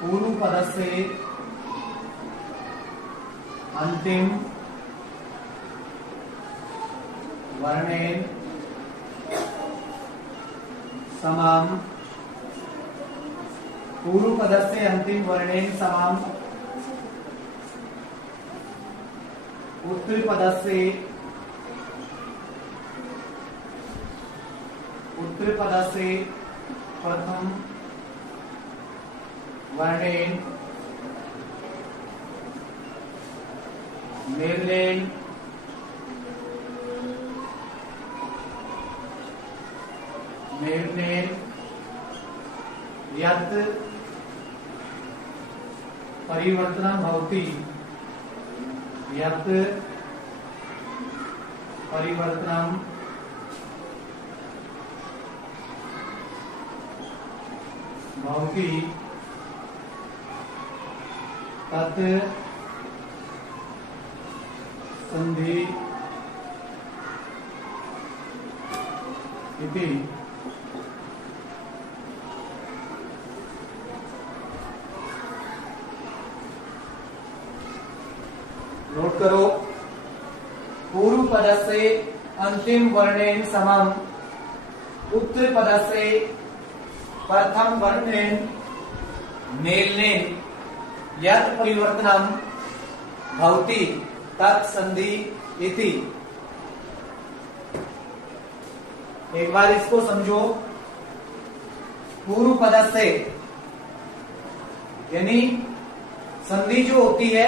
पूर्वपदस्य अंतिम वर्णेन समम पूर्वपदस्य अंतिम वर्णेन समम उत्तरपदस्य प्रथम वर्णेन मेलनेन यत् परिवर्तनं भवति तत् संधि इति। नोट करो, पूर्वपदस्य अंतिम वर्णेन समम उत्तरपदस्य प्रथम वर्णेन मेलनेन यत् परिवर्तनं भवति तत् संधि इति। एक बार इसको समझो। पूर्वपदस्य यानी संधि जो होती है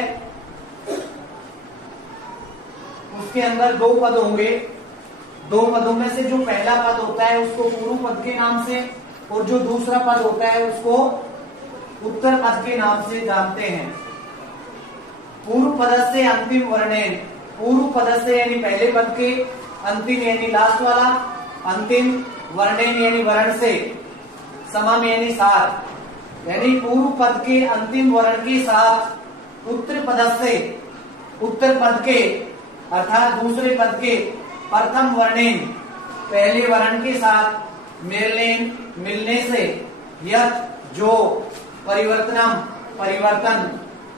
उसके अंदर दो पद होंगे। दो पदों में से जो पहला पद होता है उसको पूर्व पद के नाम से और जो दूसरा पद होता है उसको उत्तर पद के नाम से जानते हैं। पूर्व पदस्य अंतिम वर्णेन, पूर्व पदस्य यानी पहले पद के, अंतिम यानी लास्ट वाला, अंतिम वर्णेन यानी वर्ण से, समम यानी साथ, यानी पूर्व पद के अंतिम वर्ण के साथ उत्तर पदस्य, उत्तर पद के अर्थात दूसरे पद के प्रथम वर्णेन पहले वर्ण के साथ मिलने से यत् जो परिवर्तन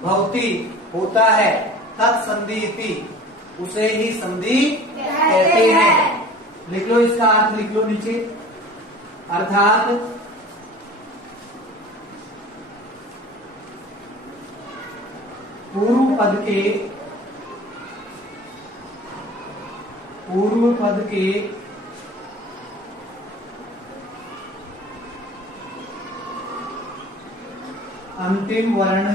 भवति होता है तत्संधि इति, उसे ही संधि कहते हैं। लिख लो, इसका अर्थ लिख लो नीचे। अर्थात पूर्व पद के अंतिम वर्ण,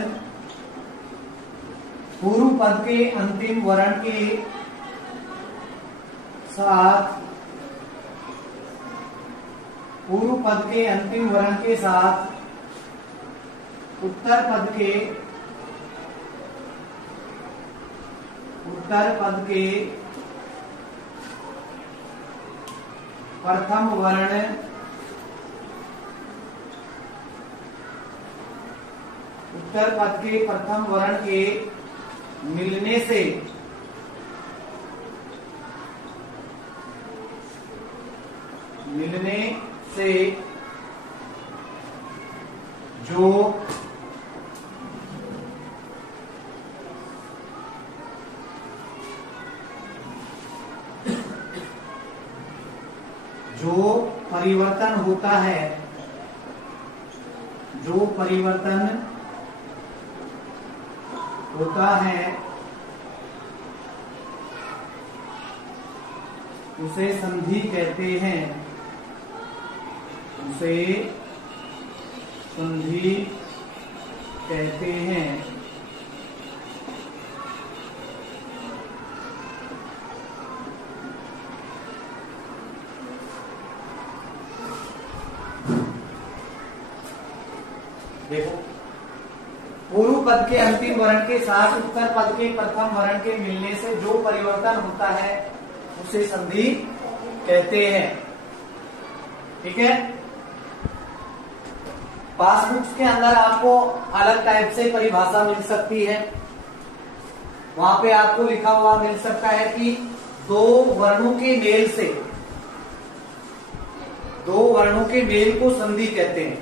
पूर्व पद के अंतिम वर्ण के साथ, पूर्व पद के अंतिम वर्ण के साथ उत्तर पद के प्रथम वर्ण उत्तर पद के प्रथम वर्ण के मिलने से जो परिवर्तन होता है, उसे संधि कहते हैं, देखो, पूर्व पद के अंतिम वर्ण के साथ उत्तर पद के प्रथम वर्ण के मिलने से जो परिवर्तन होता है उसे संधि कहते हैं। ठीक है। पासबुक्स के अंदर आपको अलग टाइप से परिभाषा मिल सकती है। वहां पे आपको लिखा हुआ मिल सकता है कि दो वर्णों के मेल से दो वर्णों के मेल को संधि कहते हैं।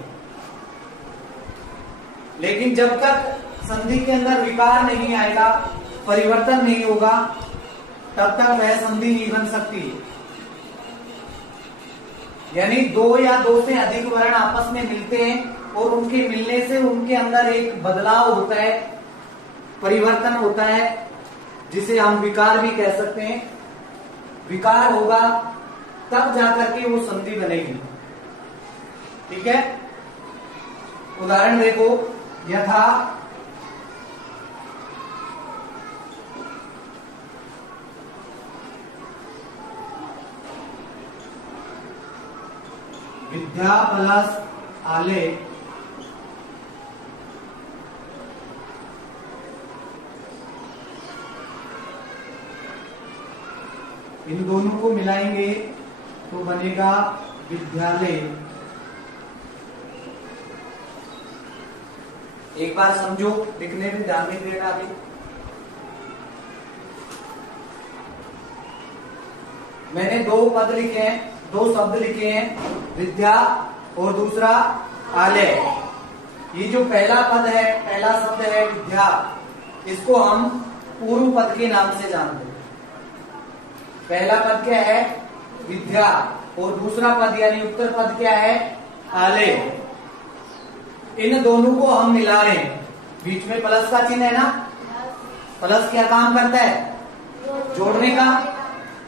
लेकिन जब तक संधि के अंदर विकार नहीं आएगा, परिवर्तन नहीं होगा, तब तक वह संधि नहीं बन सकती। यानी दो या दो से अधिक वर्ण आपस में मिलते हैं और उनके मिलने से उनके अंदर एक बदलाव होता है, परिवर्तन होता है, जिसे हम विकार भी कह सकते हैं। विकार होगा तब जाकर के वो संधि बनेगी। ठीक है, उदाहरण देखो, यथा विद्या प्लस आले इन दोनों को मिलाएंगे तो बनेगा विद्यालय। एक बार समझो, लिखने में ध्यान नहीं देना अभी। मैंने दो पद लिखे हैं, दो शब्द लिखे हैं, विद्या और दूसरा आलय। ये जो पहला पद है, पहला शब्द है विद्या, इसको हम पूर्व पद के नाम से जानते हैं। पहला पद क्या है? विद्या, और दूसरा पद यानी उत्तर पद क्या है? आलय। इन दोनों को हम मिला रहे हैं, बीच में प्लस का चिन्ह है ना, प्लस क्या काम करता है? जोड़ने का।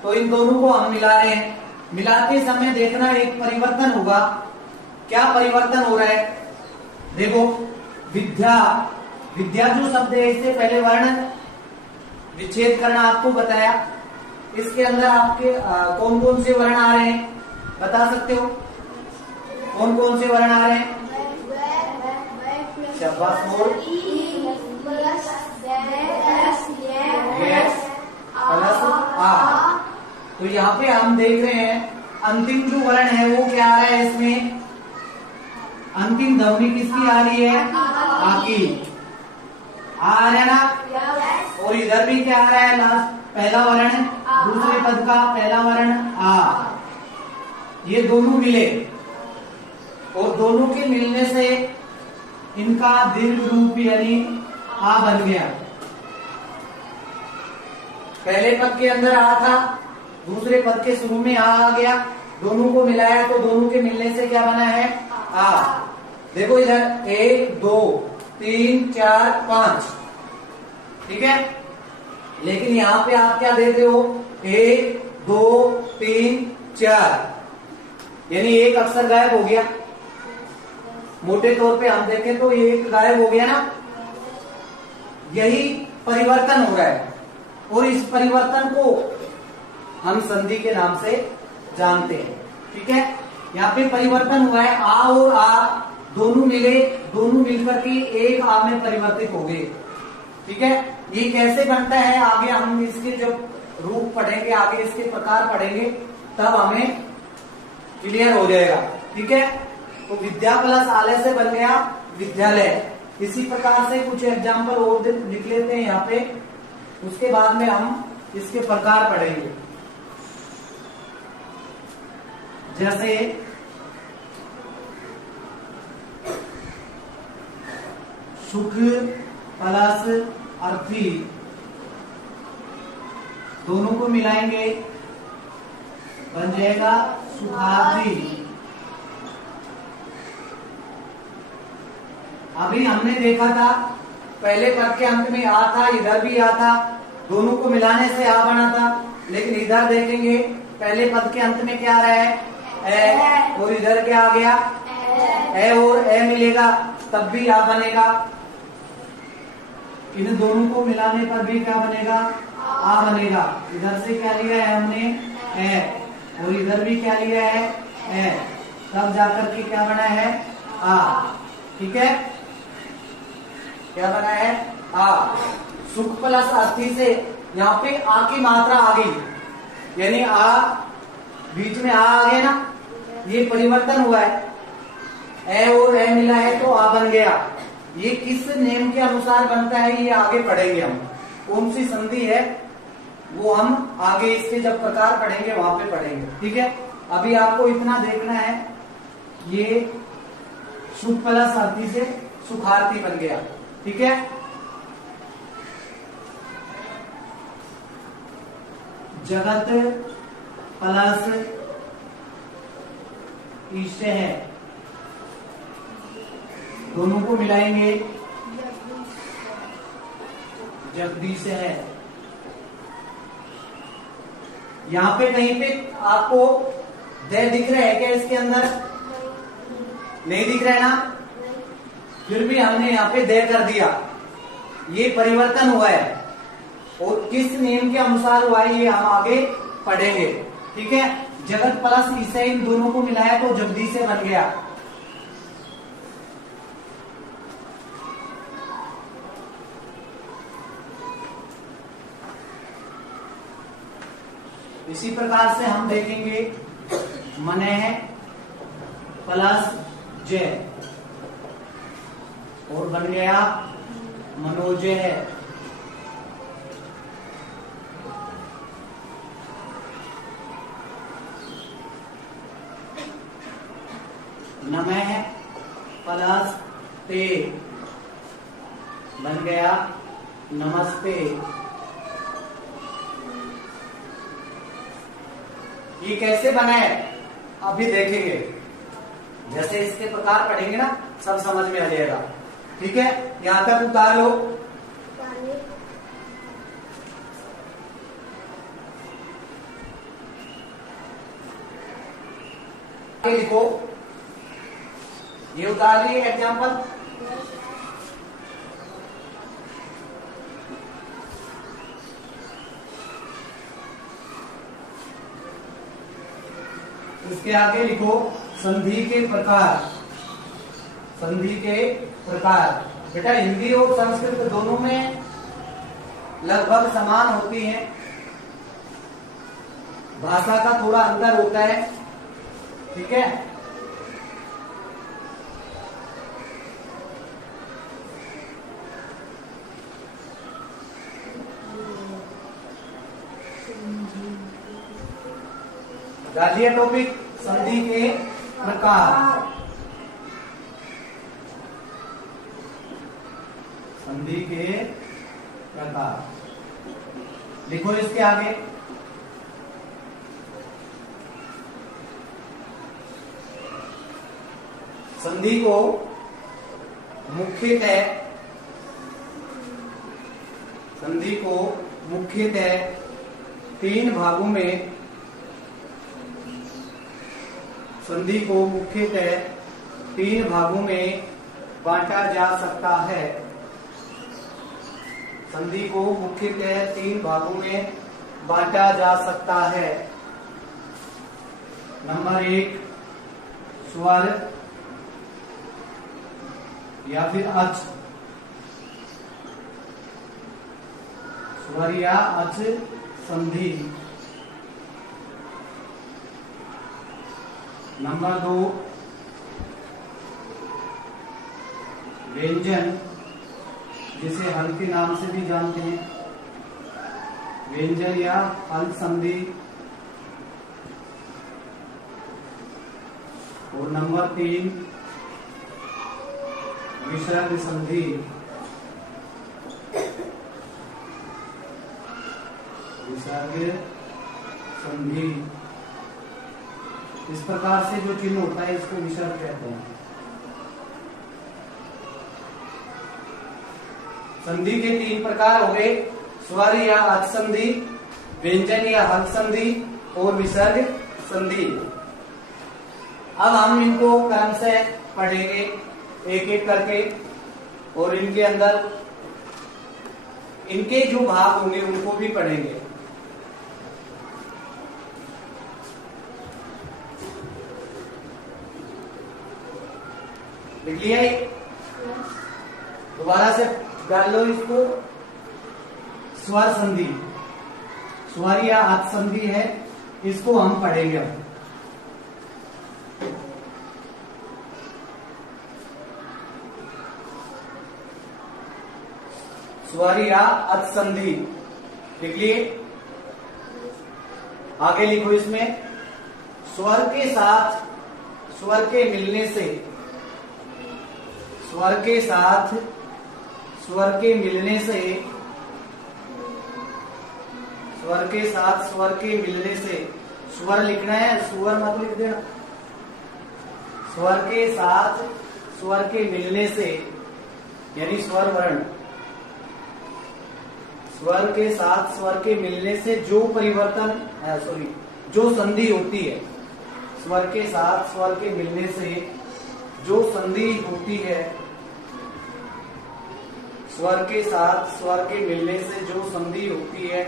तो इन दोनों को हम मिला रहे हैं। मिलाते समय देखना एक परिवर्तन होगा। क्या परिवर्तन हो रहा है? देखो, विद्या, विद्या जो शब्द है, इससे पहले वर्ण विच्छेद करना आपको बताया। इसके अंदर आपके कौन कौन से वर्ण आ रहे हैं बता सकते हो? कौन कौन से वर्ण आ रहे हैं? शाबाश, बोल। प्लस आ। तो यहाँ पे हम देख रहे हैं अंतिम जो वर्ण है वो क्या आ रहा है इसमें? अंतिम ध्वनि किसकी आ रही है? आ की। आ रहा है ना? और इधर भी क्या आ रहा है? लास्ट पहला वर्ण, दूसरे पद का पहला वर्ण आ। ये दोनों मिले और दोनों के मिलने से इनका दीर्घ रूप यानी आ बन गया। पहले पद के अंदर आ था, दूसरे पद के शुरू में आ गया, दोनों को मिलाया तो दोनों के मिलने से क्या बना है? आ। देखो इधर 1 2 3 4 5, ठीक है। लेकिन यहाँ पे आप क्या देते हो? 1 2 3 4, यानी एक अक्षर गायब हो गया। मोटे तौर पे हम देखें तो एक गायब हो गया ना। यही परिवर्तन हो रहा है और इस परिवर्तन को हम संधि के नाम से जानते हैं। ठीक है, यहाँ पे परिवर्तन हुआ है। आ और आ दोनों मिले, दोनों मिलकर के एक आ में परिवर्तित हो गए। ठीक है, ये कैसे बनता है आगे हम इसके जब रूप पढ़ेंगे, आगे इसके प्रकार पढ़ेंगे, तब हमें क्लियर हो जाएगा। ठीक है, तो विद्या प्लस आलय से बन गया विद्यालय। इसी प्रकार से कुछ एग्जाम्पल और लिख लेते हैं यहाँ पे, उसके बाद में हम इसके प्रकार पढ़ेंगे। जैसे सुख प्लस अर्थी, दोनों को मिलाएंगे बन जाएगा सुखार्थी। अभी हमने देखा था पहले पद के अंत में आ था, इधर भी आ था, दोनों को मिलाने से आ बना था। लेकिन इधर देखेंगे पहले पद के अंत में क्या आ रहा है? ए, और इधर क्या आ गया? ए और ए मिलेगा तब भी आ बनेगा। इन दोनों को मिलाने पर भी क्या बनेगा? आ बनेगा। इधर से क्या लिया है हमने? ए, और इधर भी क्या लिया है? ए, तब जाकर के क्या बना है? आ। ठीक है, क्या बना है? आ। सुख प्लस अर्थी से यहाँ पे आ की मात्रा आ गई, यानी आ बीच में आ गया ना, ये परिवर्तन हुआ है। ए और ए मिला है तो आ बन गया। ये किस नियम के अनुसार बनता है ये आगे पढ़ेंगे हम। कौन सी संधि है वो हम आगे इसके जब प्रकार पढ़ेंगे वहां पे पढ़ेंगे। ठीक है, अभी आपको इतना देखना है, ये सुख प्लस अर्थी से सुखार्थी बन गया। ठीक है, जगत प्लस ईश है, दोनों को मिलाएंगे जगदीश है। यहां पे कहीं पे आपको दे दिख रहा है क्या इसके अंदर? नहीं दिख रहा है ना, फिर भी हमने यहाँ पे दे कर दिया, ये परिवर्तन हुआ है और किस नियम के अनुसार हुआ है ये हम आगे पढ़ेंगे। ठीक है, जगत प्लस ईसे इन दोनों को मिलाया तो जगदीश से बन गया। इसी प्रकार से हम देखेंगे मने प्लस जय और बन गया मनोजय है। नमः प्लस ते बन गया नमस्ते। ये कैसे बना है अभी देखेंगे, जैसे इसके प्रकार पढ़ेंगे ना सब समझ में आ जाएगा। ठीक है, यहां तक उतार लो। लिखो, ये उतार लिए एग्जाम्पल। इसके आगे लिखो संधि के प्रकार। संधि के प्रकार बेटा हिंदी और संस्कृत दोनों में लगभग समान होती हैं, भाषा का थोड़ा अंतर होता है। ठीक है, डालिए टॉपिक संधि के प्रकार। संधि के प्रकार लिखो इसके आगे। संधि को मुख्यतः तीन भागों में बांटा जा सकता है। संधि को मुख्यतः तीन भागों में बांटा जा सकता है। नंबर 1 स्वर या फिर अच, स्वर या अच संधि। नंबर 2 व्यंजन, जिसे हल के नाम से भी जानते हैं, व्यंजन या हल संधि। और नंबर 3 विसर्ग संधि। विसर्ग संधि इस प्रकार से जो चिन्ह होता है इसको विसर्ग कहते हैं। संधि के 3 प्रकार हो गए, स्वर या अच संधि, व्यंजन या हल संधि और विसर्ग संधि। अब हम इनको क्रम से पढ़ेंगे एक एक करके और इनके अंदर इनके जो भाग होंगे उनको भी पढ़ेंगे। लिख लिया? दोबारा से कर लो इसको। स्वर संधि, स्वर या अच संधि है, इसको हम पढ़ेंगे अब। स्वर या अच संधि लिख लिए? आगे लिखो इसमें स्वर के साथ स्वर के मिलने से, स्वर के साथ स्वर के मिलने से, स्वर के साथ स्वर के मिलने से, स्वर लिखना है, स्वर मत लिख देना। स्वर के साथ स्वर के मिलने से यानी स्वर वर्ण, स्वर के साथ स्वर के मिलने से जो परिवर्तन जो संधि होती है, स्वर के साथ स्वर के मिलने से जो संधि होती है, स्वर के साथ स्वर के मिलने से जो संधि होती है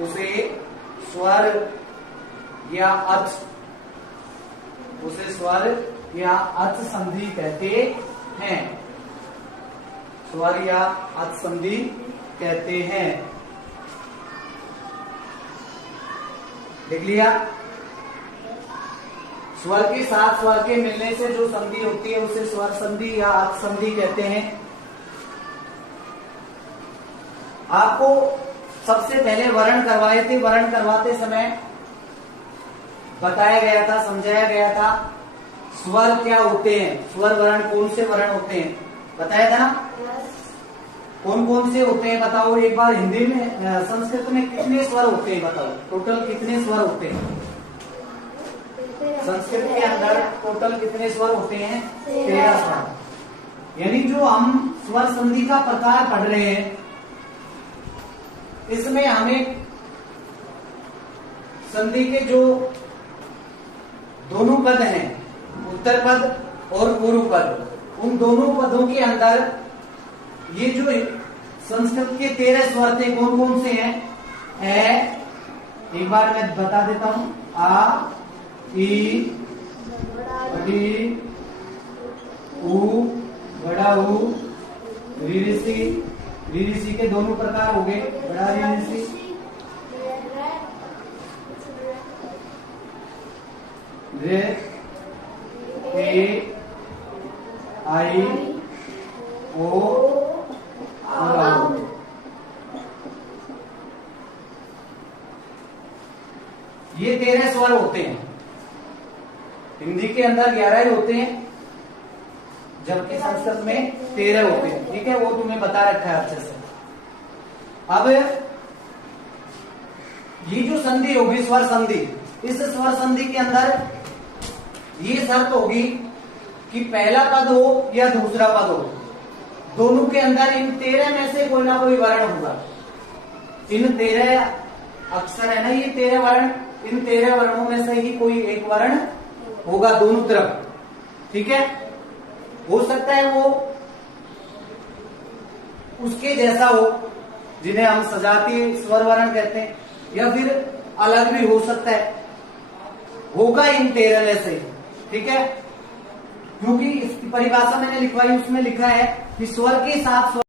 उसे स्वर या अच, उसे स्वर या अच संधि कहते हैं। स्वर या अच संधि कहते हैं। देख लिया? स्वर के साथ स्वर के मिलने से जो संधि होती है उसे स्वर संधि या अच संधि कहते हैं। आपको सबसे पहले वर्ण करवाए थे, वर्ण करवाते समय बताया गया था, समझाया गया था स्वर क्या होते हैं, स्वर वर्ण कौन से वर्ण होते हैं, बताया था ना? कौन कौन से होते हैं बताओ एक बार। हिंदी में संस्कृत में कितने स्वर होते हैं बताओ, टोटल कितने स्वर होते हैं संस्कृत के अंदर? टोटल कितने स्वर होते हैं? 13 स्वर। यानी जो हम स्वर संधि का प्रकार पढ़ रहे हैं इसमें हमें संधि के जो दोनों पद हैं, उत्तर पद और पूर्व पद, उन दोनों पदों के अंदर ये जो संस्कृत के 13 स्वर थे कौन कौन से हैं? एक बार मैं बता देता हूं। आ, ई, डी, ऊ, बड़ा ऊ, ऋषि, ऋषि के दोनों प्रकार हो गए, बड़ा ऋषि, रे, ए, आई, ओ और औ। ये 13 स्वर होते हैं। हिंदी के अंदर 11 ही होते हैं जबकि संस्कृत में 13 होते हैं। ठीक है, वो तुम्हें बता रखा है अच्छे से। अब ये जो संधि होगी स्वर संधि, इस स्वर संधि के अंदर ये शर्त होगी कि पहला पद हो या दूसरा पद हो, दोनों के अंदर इन 13 में से कोई ना कोई वर्ण होगा। इन 13 अक्षर है ना, ये 13 वर्ण, इन 13 वर्णों में से ही कोई एक वर्ण होगा दोनों तरफ। ठीक है, हो सकता है वो उसके जैसा हो जिन्हें हम सजातीय स्वर वर्ण कहते हैं, या फिर अलग भी हो सकता है, होगा इन 13 में से। ठीक है, क्योंकि इसकी परिभाषा मैंने लिखवाई, उसमें लिखा है कि स्वर के साथ